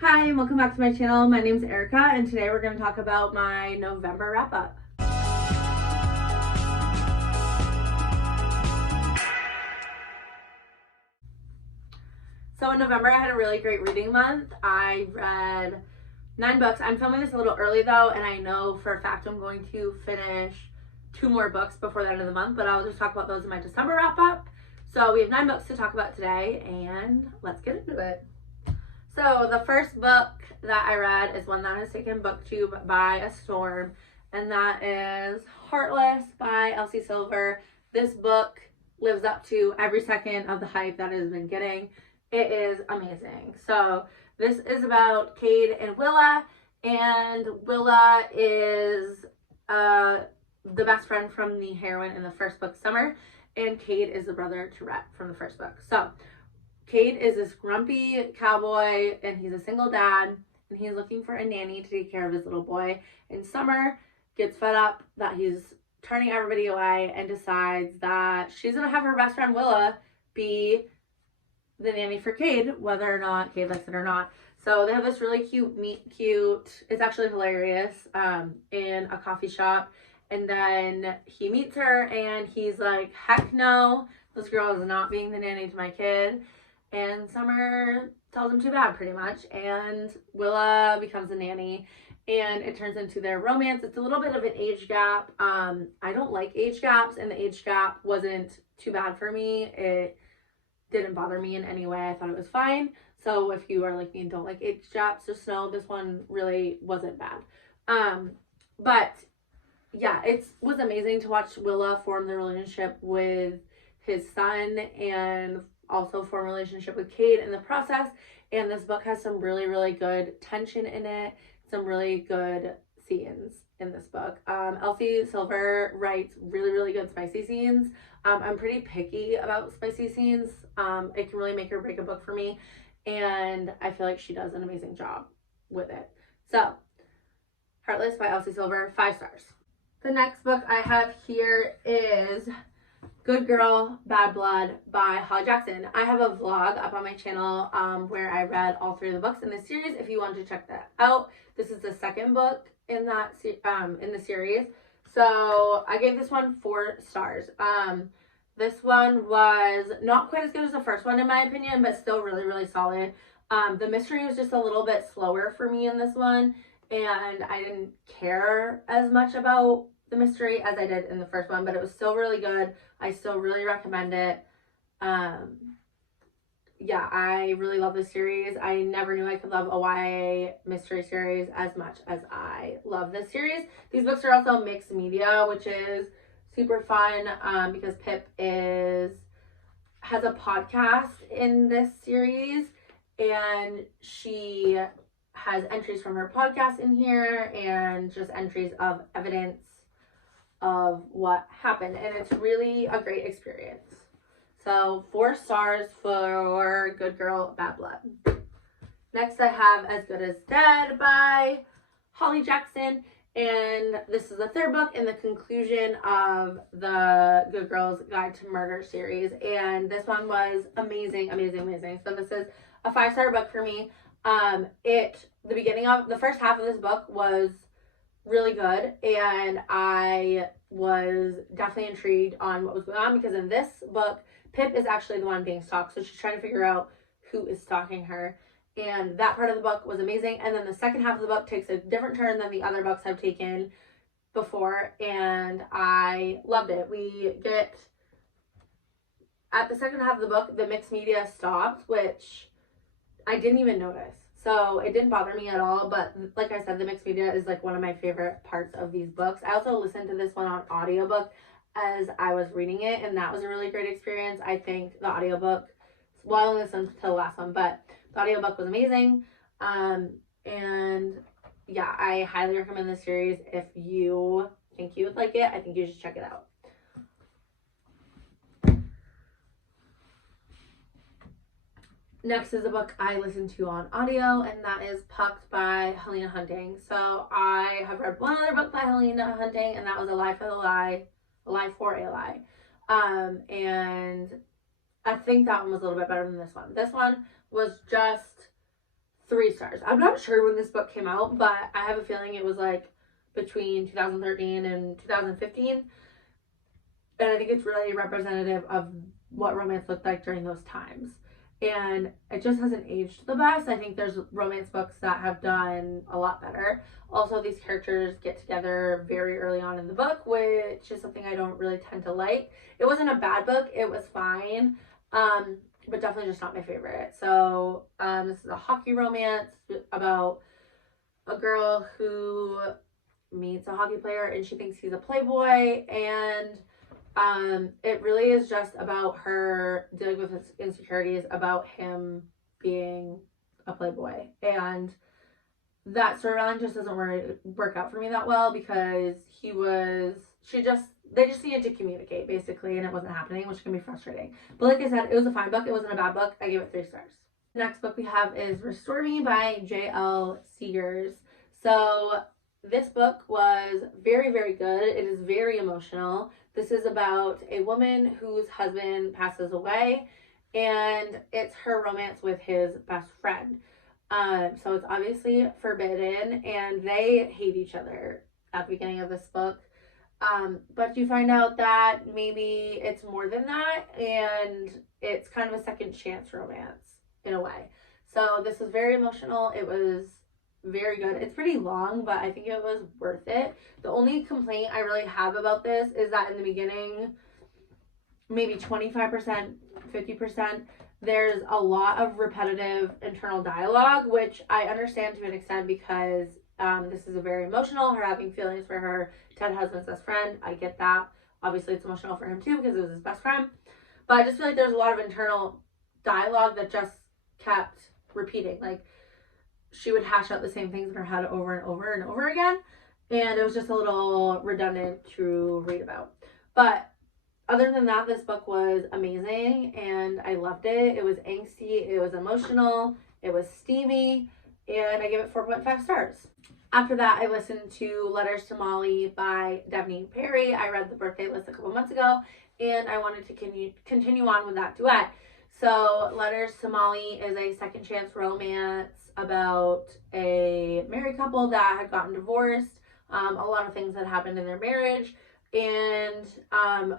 Hi, and welcome back to my channel. My name's Erica, and today we're going to talk about my November wrap-up. So in November, I had a really great reading month. I read 9 books. I'm filming this a little early though, and I know for a fact I'm going to finish 2 more books before the end of the month, but I'll just talk about those in my December wrap-up. So we have 9 books to talk about today, and let's get into it. So the first book that I read is one that has taken BookTube by a storm, and that is Heartless by Elsie Silver. This book lives up to every second of the hype that it has been getting. It is amazing. So this is about Cade and Willa, and Willa is the best friend from the heroine in the first book, Summer, and Cade is the brother to Rhett from the first book. So Cade is this grumpy cowboy, and he's a single dad, and he's looking for a nanny to take care of his little boy. And Summer gets fed up that he's turning everybody away and decides that she's going to have her best friend Willa be the nanny for Cade, whether or not Cade likes it or not. So they have this really cute meet cute, it's actually hilarious, in a coffee shop. And then he meets her, and he's like, heck no, this girl is not being the nanny to my kid. And Summer tells him too bad, pretty much, and Willa becomes a nanny, and it turns into their romance. It's a little bit of an age gap. I don't like age gaps, and the age gap wasn't too bad for me. It didn't bother me in any way. I thought it was fine. So if you are like me and don't like age gaps, just know this one really wasn't bad. But yeah, it was amazing to watch Willa form the relationship with his son and also form a relationship with Cade in the process. And this book has some really, really good tension in it, some really good scenes in this book. Elsie Silver writes really, really good spicy scenes. I'm pretty picky about spicy scenes. It can really make or break a book for me, and I feel like she does an amazing job with it. So, Heartless by Elsie Silver, 5 stars. The next book I have here is Good Girl, Bad Blood by Holly Jackson. I have a vlog up on my channel where I read all 3 of the books in this series. If you want to check that out, this is the second book in that in the series. So I gave this one 4 stars. This one was not quite as good as the first one in my opinion, but still really, really solid. The mystery was just a little bit slower for me in this one, and I didn't care as much about the mystery as I did in the first one, but it was still really good. I still really recommend it. Yeah, I really love this series. I never knew I could love a YA mystery series as much as I love this series. These books are also mixed media, which is super fun because Pip has a podcast in this series, and she has entries from her podcast in here and just entries of evidence of what happened, and it's really a great experience. So 4 stars for Good Girl, Bad Blood. Next I have As Good as Dead by Holly Jackson, and this is the 3rd book in the conclusion of the Good Girls Guide to Murder series, and this one was amazing, amazing, amazing. So this is a 5-star book for me. The beginning of the first half of this book was really good, and I was definitely intrigued on what was going on, because in this book Pip is actually the one being stalked, so she's trying to figure out who is stalking her, and that part of the book was amazing. And then the second half of the book takes a different turn than the other books have taken before, and I loved it. We get at the second half of the book, the mixed media stops, which I didn't even notice. So it didn't bother me at all, but like I said, the mixed media is like one of my favorite parts of these books. I also listened to this one on audiobook as I was reading it, and that was a really great experience. I think the audiobook, well, I only listened to the last one, but the audiobook was amazing. And yeah, I highly recommend this series. If you think you would like it, I think you should check it out. Next is a book I listened to on audio, and that is Pucked by Helena Hunting. So I have read one other book by Helena Hunting, and that was A Lie for a Lie. And I think that one was a little bit better than this one. This one was just 3 stars. I'm not sure when this book came out, but I have a feeling it was like between 2013 and 2015. And I think it's really representative of what romance looked like during those times. And it just hasn't aged the best. I think there's romance books that have done a lot better. Also, these characters get together very early on in the book, which is something I don't really tend to like. It wasn't a bad book, it was fine, but definitely just not my favorite. So this is a hockey romance about a girl who meets a hockey player and she thinks he's a playboy, and it really is just about her dealing with his insecurities about him being a playboy. And that storyline just doesn't work out for me that well because they just needed to communicate basically, and it wasn't happening, which can be frustrating. But like I said, it was a fine book. It wasn't a bad book. I gave it 3 stars. The next book we have is Restore Me by J.L. Seegers. So this book was very, very good. It is very emotional. This is about a woman whose husband passes away, and it's her romance with his best friend. So it's obviously forbidden, and they hate each other at the beginning of this book. But you find out that maybe it's more than that, and it's kind of a second chance romance in a way. So this was very emotional. It was very good. It's pretty long, but I think it was worth it. The only complaint I really have about this is that in the beginning, maybe 25%, 50%, there's a lot of repetitive internal dialogue, which I understand to an extent because this is a very emotional, her having feelings for her dead husband's best friend. I get that. Obviously, it's emotional for him too because it was his best friend. But I just feel like there's a lot of internal dialogue that just kept repeating. Like, she would hash out the same things in her head over and over and over again. And it was just a little redundant to read about. But other than that, this book was amazing and I loved it. It was angsty, it was emotional, it was steamy, and I gave it 4.5 stars. After that, I listened to Letters to Molly by Devney Perry. I read The Birthday List a couple months ago, and I wanted to continue on with that duet. So Letters to Molly is a second chance romance about a married couple that had gotten divorced. A lot of things had happened in their marriage, and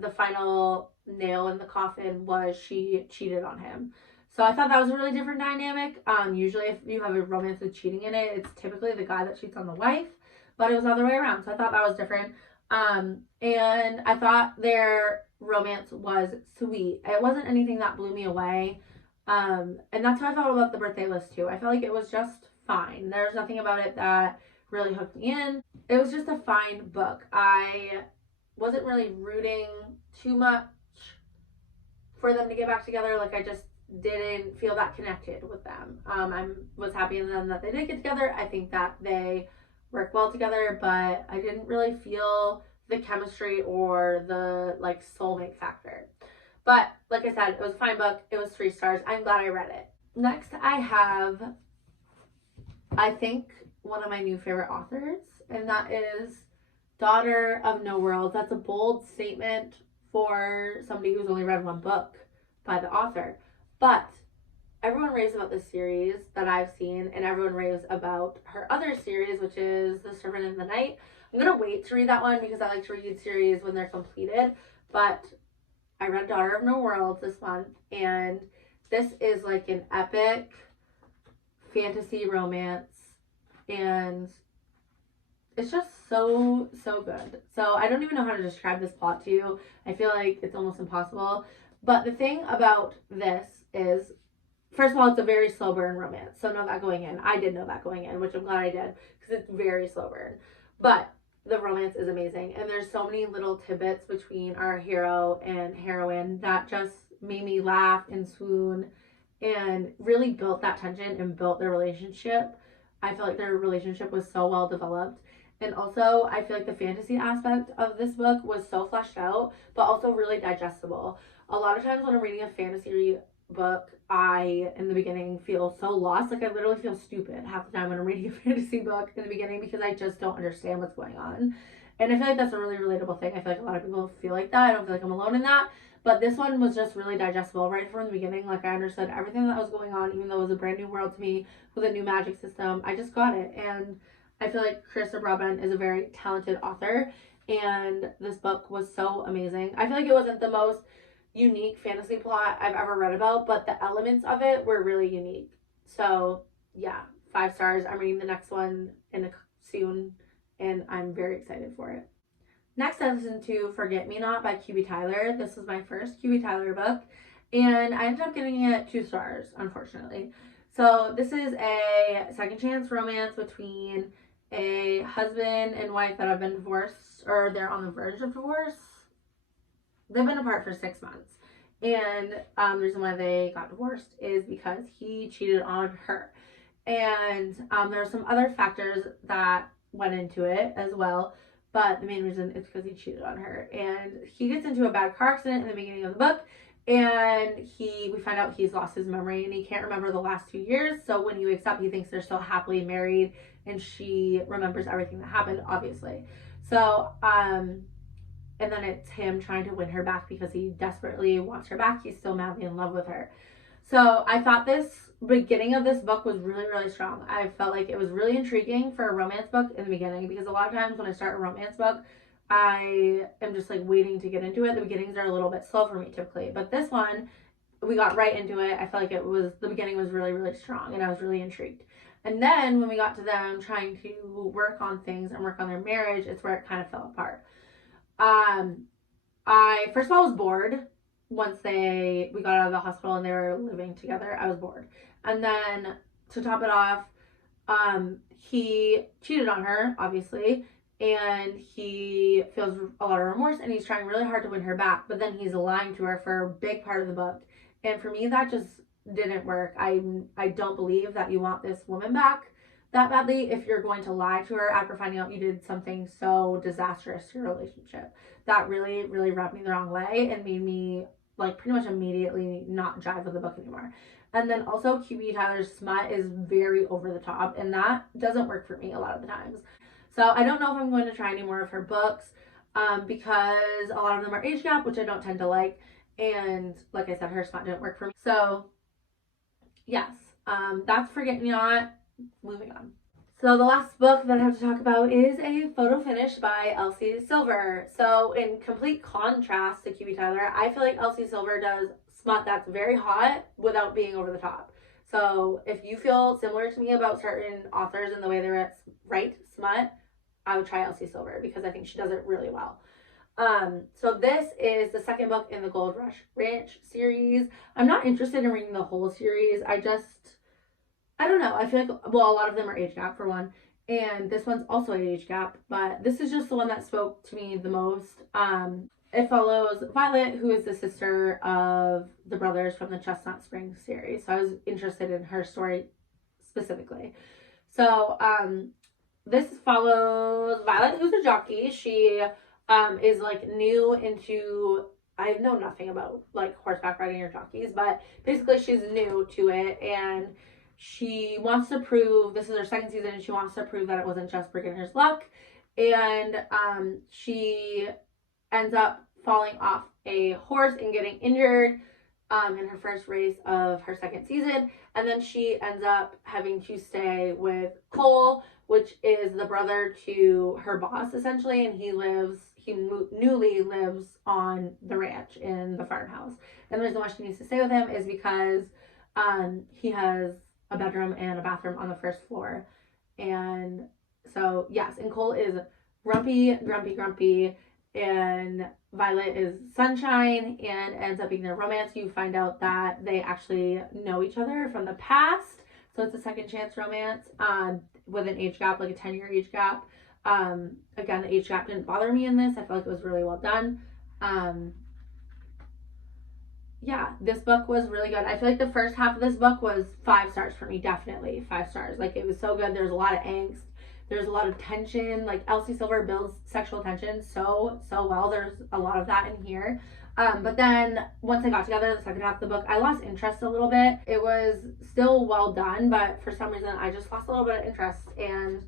the final nail in the coffin was she cheated on him. So I thought that was a really different dynamic. Usually if you have a romance with cheating in it, it's typically the guy that cheats on the wife, but it was the other way around. So I thought that was different. And I thought their romance was sweet. It wasn't anything that blew me away. And that's how I felt about The Birthday List too. I felt like it was just fine. There's nothing about it that really hooked me in. It was just a fine book. I wasn't really rooting too much for them to get back together. Like, I just didn't feel that connected with them. I was happy in them that they did get together. I think that they work well together, but I didn't really feel the chemistry or the like soulmate factor. But like I said, it was a fine book. It was 3 stars. I'm glad I read it. Next, I have, I think, one of my new favorite authors, and that is Daughter of No Worlds. That's a bold statement for somebody who's only read one book by the author. But everyone raves about this series that I've seen, and everyone raves about her other series, which is The Servant in the Night. I'm going to wait to read that one because I like to read series when they're completed. But I read Daughter of No Worlds this month, and this is like an epic fantasy romance, and it's just so good. So I don't even know how to describe this plot to you. I feel like it's almost impossible. But the thing about this is, first of all, it's a very slow burn romance. So know that going in. I did know that going in, which I'm glad I did because it's very slow burn. But the romance is amazing. And there's so many little tidbits between our hero and heroine that just made me laugh and swoon and really built that tension and built their relationship. I feel like their relationship was so well developed. And also, I feel like the fantasy aspect of this book was so fleshed out, but also really digestible. A lot of times when I'm reading a fantasy book, I, in the beginning, feel so lost. Like, I literally feel stupid half the time when I'm reading a fantasy book in the beginning because I just don't understand what's going on. And I feel like that's a really relatable thing. I feel like a lot of people feel like that. I don't feel like I'm alone in that. But this one was just really digestible right from the beginning. Like, I understood everything that was going on, even though it was a brand new world to me with a new magic system. I just got it. And I feel like Krista Broadbent is a very talented author, and this book was so amazing. I feel like it wasn't the most unique fantasy plot I've ever read about, but the elements of it were really unique. So yeah, 5 stars. I'm reading the next one soon, and I'm very excited for it. Next, I listened to Forget Me Not by QB Tyler. This was my first QB Tyler book, and I ended up giving it 2 stars, unfortunately. So this is a second chance romance between a husband and wife that have been divorced, or they're on the verge of divorce. They've been apart for 6 months, and the reason why they got divorced is because he cheated on her. And there are some other factors that went into it as well, but the main reason is because he cheated on her. And he gets into a bad car accident in the beginning of the book, and we find out he's lost his memory and he can't remember the last 2 years. So when he wakes up, he thinks they're still happily married, and she remembers everything that happened, obviously. So and then it's him trying to win her back because he desperately wants her back. He's still madly in love with her. So I thought this beginning of this book was really, really strong. I felt like it was really intriguing for a romance book in the beginning, because a lot of times when I start a romance book, I am just like waiting to get into it. The beginnings are a little bit slow for me typically, but this one, we got right into it. I felt like the beginning was really, really strong, and I was really intrigued. And then when we got to them trying to work on things and work on their marriage, it's where it kind of fell apart. I first of all was bored. Once we got out of the hospital and they were living together, I was bored. And then to top it off, he cheated on her, obviously, and he feels a lot of remorse, and he's trying really hard to win her back, but then he's lying to her for a big part of the book. And for me, that just didn't work. I don't believe that you want this woman back that badly if you're going to lie to her after finding out you did something so disastrous to your relationship. That really, really rubbed me the wrong way and made me like pretty much immediately not jive with the book anymore. And then also QB Tyler's smut is very over the top, and that doesn't work for me a lot of the times. So I don't know if I'm going to try any more of her books because a lot of them are age gap, which I don't tend to like. And like I said, her smut didn't work for me. So yes, that's Forget Me Not. Moving on. So the last book that I have to talk about is a photo finish by Elsie Silver. So in complete contrast to QB Tyler, I feel like Elsie Silver does smut that's very hot without being over the top. So if you feel similar to me about certain authors and the way they write smut, I would try Elsie Silver because I think she does it really well. So this is the second book in the Gold Rush Ranch series. I'm not interested in reading the whole series. I don't know. I feel like, well, a lot of them are age gap for one, and this one's also an age gap, but this is just the one that spoke to me the most. It follows Violet, who is the sister of the brothers from the Chestnut Springs series. So I was interested in her story specifically. So this follows Violet, who's a jockey. She is like new into, I know nothing about like horseback riding or jockeys, but basically she's new to it, and she wants to prove, this is her second season, and she wants to prove that it wasn't just beginner's luck. And she ends up falling off a horse and getting injured in her first race of her second season. And then she ends up having to stay with Cole, which is the brother to her boss, essentially. And he newly lives on the ranch in the farmhouse. And the reason why she needs to stay with him is because he has a bedroom and a bathroom on the first floor. And so, yes, and Cole is grumpy, and Violet is sunshine, and ends up being their romance. You find out that they actually know each other from the past. So it's a second chance romance with an age gap, like a 10-year age gap. Again, the age gap didn't bother me in this. I feel like it was really well done. Yeah, this book was really good. I feel like the first half of this book was 5 stars for me, definitely 5 stars. Like, it was so good. There's a lot of angst. There's a lot of tension. Like, Elsie Silver builds sexual tension so well. There's a lot of that in here. But then once I got together the second half of the book, I lost interest a little bit. It was still well done, but for some reason I just lost a little bit of interest. And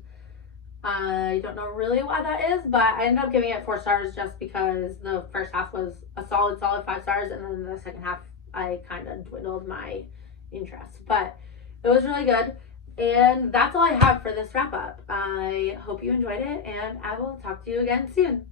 I don't know really why that is, but I ended up giving it 4 stars just because the first half was a solid 5 stars, and then the second half I kind of dwindled my interest. But it was really good, and that's all I have for this wrap up. I hope you enjoyed it, and I will talk to you again soon.